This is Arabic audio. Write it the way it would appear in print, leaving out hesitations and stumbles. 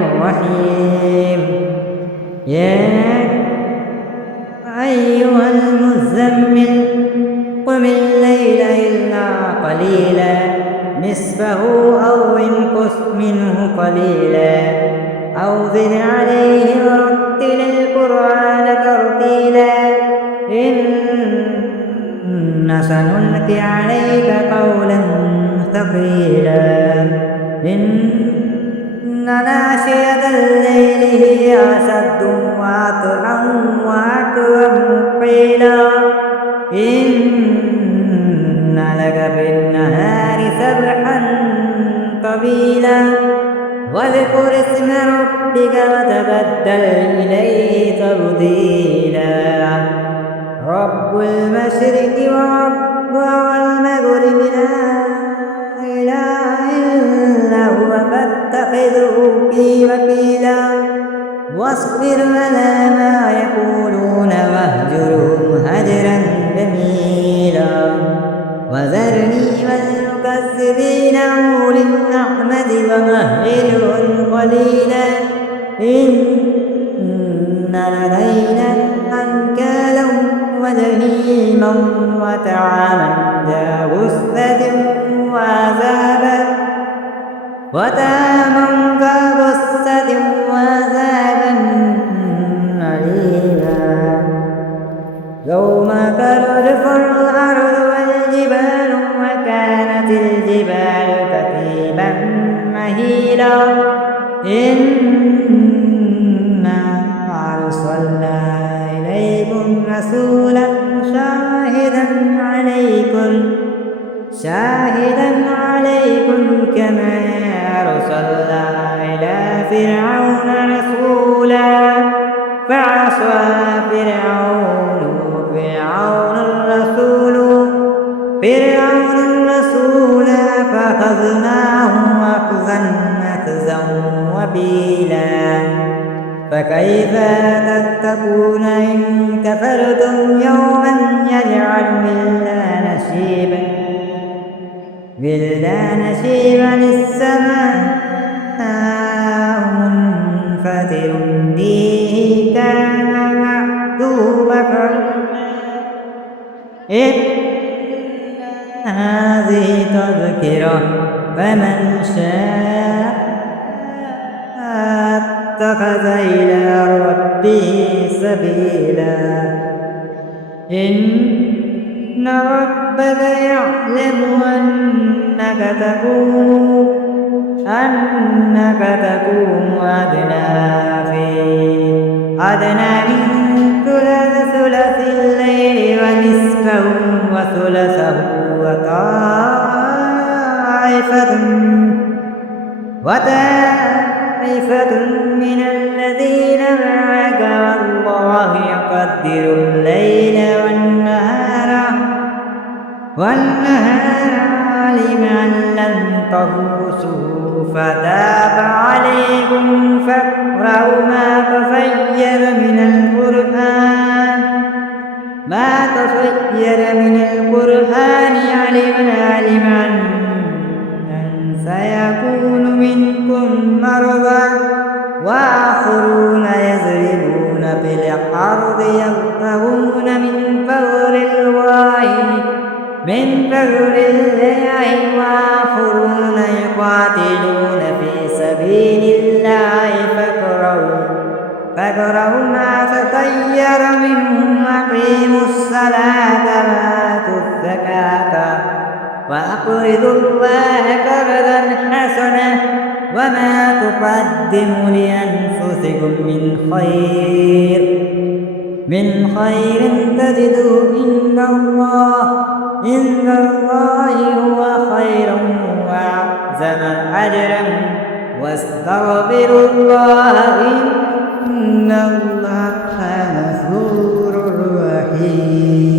الرحيم. يا أيها المزمل قم الليل إلا قليلا نصفه أو انقص منه قليلا أو زد عليه ورتل القرآن ترتيلا إن سنلقي عليك قولا ثقيلا إن ناشئة الليل هي أشد وأطهر وأقوم قيلا إن لك في النهار سبحا طويلا واذكر اسم ربك وتبتل إليه تبتيلا رب المشرق والمغرب لا إله إلا هو فاتخذه وكيلا واصبر على ما يقولون واهجرهم هجرا جميلا وذرني والمكذبين أولي النعمة ومهلهم قليلا إن لدينا أنكالا وجحيما وطعاما ذا غصة وعذابا أليما يوم ترجف الأرض والجبال وكانت الجبال كثيبا مهيلا إنا أرسلنا إليكم رسولا شاهدا عليكم كما أرسلنا إلى فرعون رسولا فعصى فرعون الرسول فأخذناه أخذا وبيلا فكيف تتقون إن كفرتم يوما يجعل ولدان شيبا السماء منفطر به كان مكتوبا إن هذه تذكرة فمن شاء اتخذ إلى ربه سبيلا إن ربك يعلم أنك تقوم أدنى من ثلث الليل ونصفه وثلثه وطائفة من الذين معك والله يقدر الليل والنهار علم أن لن تحصوا فتاب عليكم فاقرؤوا ما تيسر من القرآن علم أن سيكون منكم مرضى وآخرون يضربون في الأرض يبتغون من فضل الله وآخرون يقاتلون في سبيل الله فاقرؤوا ما تيسر منه وأقيموا الصلاة وآتوا الزكاة وأقرضوا الله قرضا حسنا وما تقدموا لأنفسكم من خير تجدوه عند الله هو خيرا وأعظم أجرا واستغفروا الله إن الله غفور رحيم.